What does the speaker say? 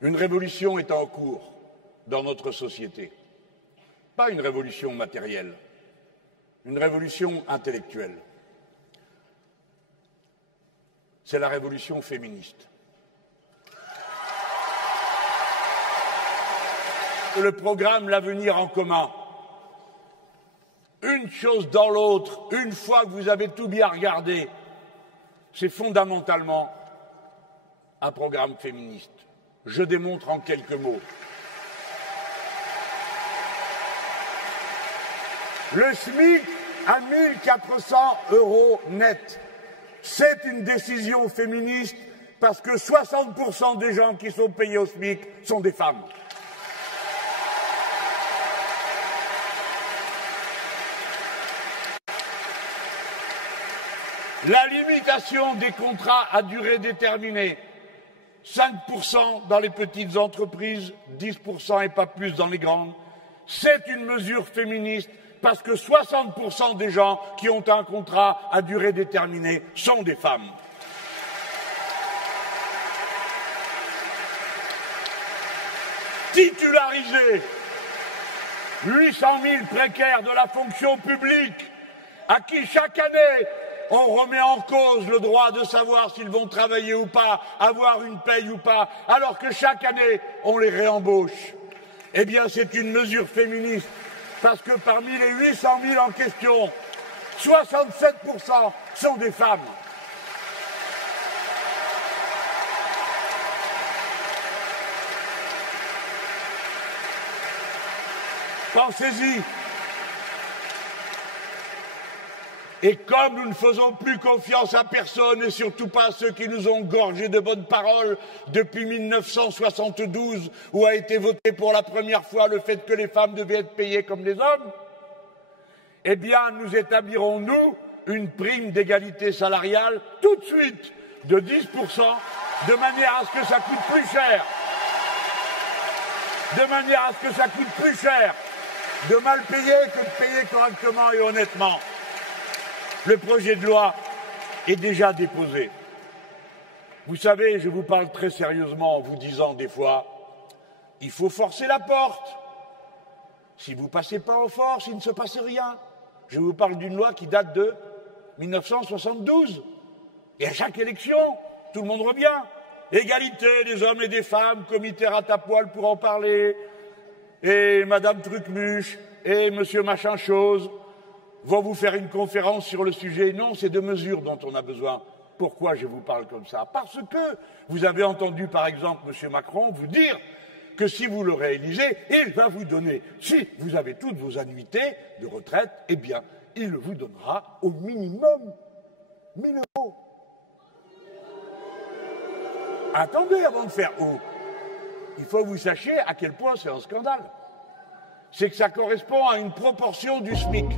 Une révolution est en cours dans notre société. Pas une révolution matérielle, une révolution intellectuelle. C'est la révolution féministe. Le programme L'Avenir en commun. Une chose dans l'autre, une fois que vous avez tout bien regardé, c'est fondamentalement un programme féministe. Je démontre en quelques mots. Le SMIC à 1 400 € net. C'est une décision féministe parce que 60% des gens qui sont payés au SMIC sont des femmes. La limitation des contrats à durée déterminée, 5% dans les petites entreprises, 10% et pas plus dans les grandes, c'est une mesure féministe parce que 60% des gens qui ont un contrat à durée déterminée sont des femmes. Titulariser 800 000 précaires de la fonction publique à qui chaque année on remet en cause le droit de savoir s'ils vont travailler ou pas, avoir une paye ou pas, alors que chaque année on les réembauche. Eh bien c'est une mesure féministe, parce que parmi les 800 000 en question, 67% sont des femmes. Pensez-y. Et comme nous ne faisons plus confiance à personne, et surtout pas à ceux qui nous ont gorgés de bonnes paroles depuis 1972, où a été voté pour la première fois le fait que les femmes devaient être payées comme les hommes, eh bien nous établirons, nous, une prime d'égalité salariale tout de suite de 10%, de manière à ce que ça coûte plus cher. De manière à ce que ça coûte plus cher de mal payer que de payer correctement et honnêtement. Le projet de loi est déjà déposé. Vous savez, je vous parle très sérieusement en vous disant des fois, il faut forcer la porte. Si vous ne passez pas en force, il ne se passe rien. Je vous parle d'une loi qui date de 1972. Et à chaque élection, tout le monde revient. Égalité des hommes et des femmes, comité ratapoil pour en parler, et Madame Trucmuche, et Monsieur Machin-Chose vont vous faire une conférence sur le sujet. Non, c'est de mesures dont on a besoin. Pourquoi je vous parle comme ça? Parce que vous avez entendu, par exemple, M. Macron vous dire que si vous le réalisez, il va vous donner, si vous avez toutes vos annuités de retraite, eh bien, il vous donnera au minimum 1 000 €. Attendez avant de faire haut. Il faut que vous sachiez à quel point c'est un scandale. C'est que ça correspond à une proportion du SMIC.